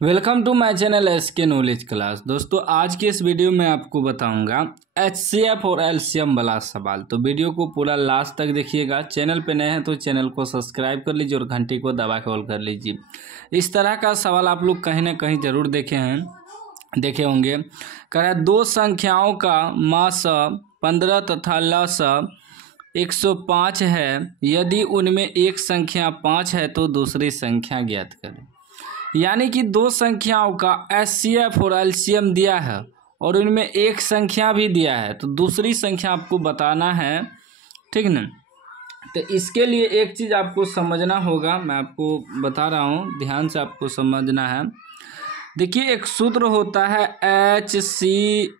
Welcome to my channel SK knowledge class. दोस्तों आज के इस वीडियो में आपको बताऊंगा एचसीएफ और एलसीएम वाला सवाल। तो वीडियो को पूरा लास्ट तक देखिएगा। चैनल पे नए हैं तो चैनल को सब्सक्राइब कर लीजिए और घंटी को दबा के ऑल कर लीजिए। इस तरह का सवाल आप लोग कहीं ना कहीं ज़रूर देखे होंगे। कह रहा है दो संख्याओं का मास 15 तथा लस 105 है। यदि उनमें एक संख्या 5 है तो दूसरी संख्या ज्ञात करें। यानी कि दो संख्याओं का एचसीएफ और एलसीएम दिया है और उनमें एक संख्या भी दिया है, तो दूसरी संख्या आपको बताना है, ठीक ना। तो इसके लिए एक चीज़ आपको समझना होगा, मैं आपको बता रहा हूँ, ध्यान से आपको समझना है। देखिए एक सूत्र होता है HCF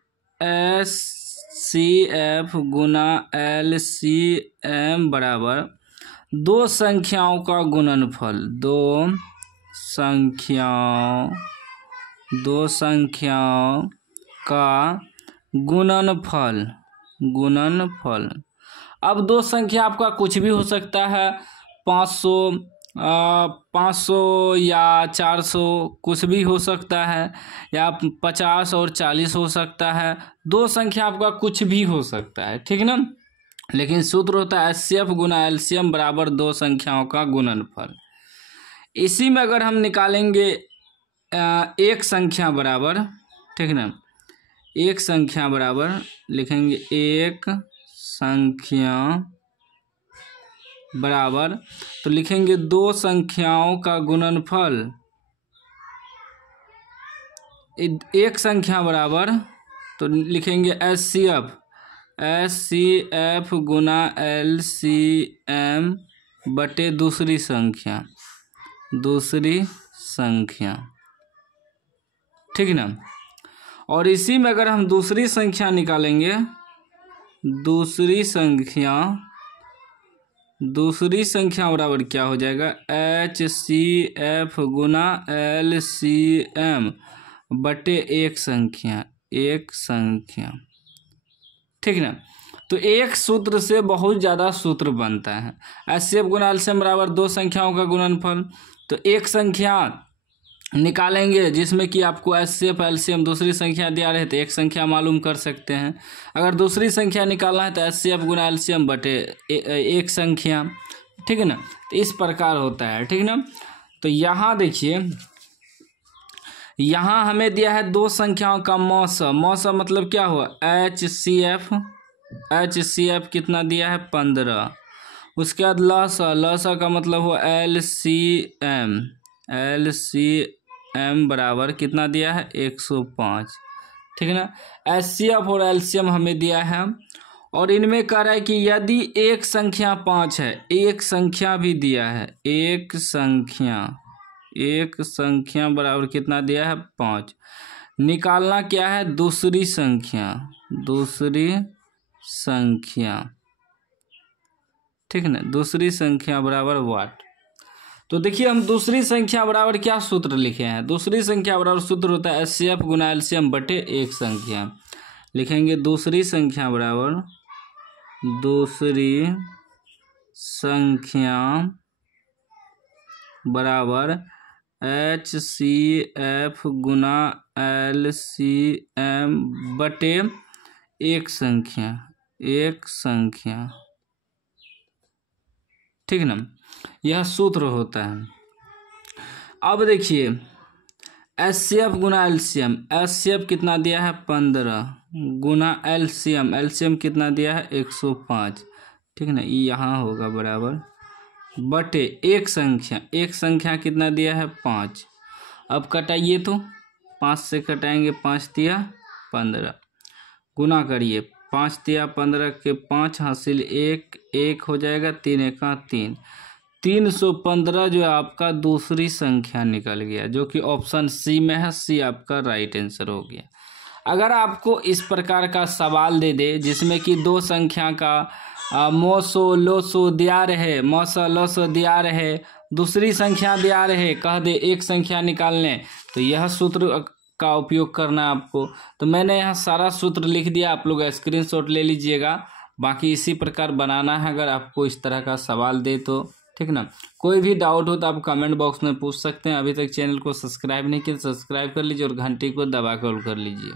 गुना LCM बराबर दो संख्याओं का गुणनफल। दो संख्याओं का गुणनफल। अब दो संख्या आपका कुछ भी हो सकता है, 500 या 400 कुछ भी हो सकता है, या 50 और 40 हो सकता है। दो संख्या आपका कुछ भी हो सकता है, ठीक ना। लेकिन सूत्र होता है एचसीएफ गुना एलसीएम बराबर दो संख्याओं का गुणनफल। इसी में अगर हम निकालेंगे एक संख्या बराबर, ठीक ना, एक संख्या बराबर लिखेंगे एक संख्या बराबर, तो लिखेंगे दो संख्याओं का गुणनफल। एक संख्या बराबर तो लिखेंगे एचसीएफ गुना एलसीएम बटे दूसरी संख्या, ठीक ना। और इसी में अगर हम दूसरी संख्या निकालेंगे, दूसरी संख्या बराबर क्या हो जाएगा, HCF गुना LCM बटे एक संख्या, ठीक ना। तो एक सूत्र से बहुत ज़्यादा सूत्र बनता है। HCF गुना LCM बराबर दो संख्याओं का गुणनफल। तो एक संख्या निकालेंगे जिसमें कि आपको HCF LCM दूसरी संख्या दिया रहे, तो एक संख्या मालूम कर सकते हैं। अगर दूसरी संख्या निकालना है तो HCF गुना LCM बटे एक संख्या, ठीक है ना। तो इस प्रकार होता है, ठीक ना। तो यहाँ देखिए, यहाँ हमें दिया है दो संख्याओं का मौस मतलब क्या हुआ, HCF कितना दिया है 15। उसके बाद लसा का मतलब हुआ LCM बराबर कितना दिया है 105, ठीक है ना। HCF और LCM हमें दिया है और इनमें कह रहा है कि यदि एक संख्या 5 है, एक संख्या भी दिया है, एक संख्या बराबर कितना दिया है 5। निकालना क्या है दूसरी संख्या, ठीक है ना। दूसरी संख्या बराबर वाट। तो देखिए हम दूसरी संख्या बराबर क्या सूत्र लिखे हैं, दूसरी संख्या बराबर सूत्र होता है HCF गुना LCM बटे एक संख्या। लिखेंगे दूसरी संख्या बराबर HCF गुना LCM बटे एक संख्या, ठीक ना। यह सूत्र होता है। अब देखिए HCF गुना LCM, HCF कितना दिया है 15 गुना LCM कितना दिया है 105, ठीक ना। यहाँ होगा बराबर बटे एक संख्या कितना दिया है 5। अब कटाइए तो 5 से कटाएंगे, 5 तिया 15, गुना करिए 5 तिया 15 के 5 हासिल 1 हो जाएगा, 3 एका 3, 315 जो है आपका दूसरी संख्या निकल गया, जो कि ऑप्शन सी में है। सी आपका राइट आंसर हो गया। अगर आपको इस प्रकार का सवाल दे दे जिसमें कि दो संख्या का मौसो लोसो दिया रहे, दिया रहे, दूसरी संख्या दिया रहे, कह दे एक संख्या निकालने, तो यह सूत्र का उपयोग करना है आपको। तो मैंने यहाँ सारा सूत्र लिख दिया, आप लोग स्क्रीनशॉट ले लीजिएगा। बाकी इसी प्रकार बनाना है अगर आपको इस तरह का सवाल दे तो, ठीक ना। कोई भी डाउट हो तो आप कमेंट बॉक्स में पूछ सकते हैं। अभी तक चैनल को सब्सक्राइब नहीं किया तो सब्सक्राइब कर लीजिए और घंटी को दबा कर कर लीजिए।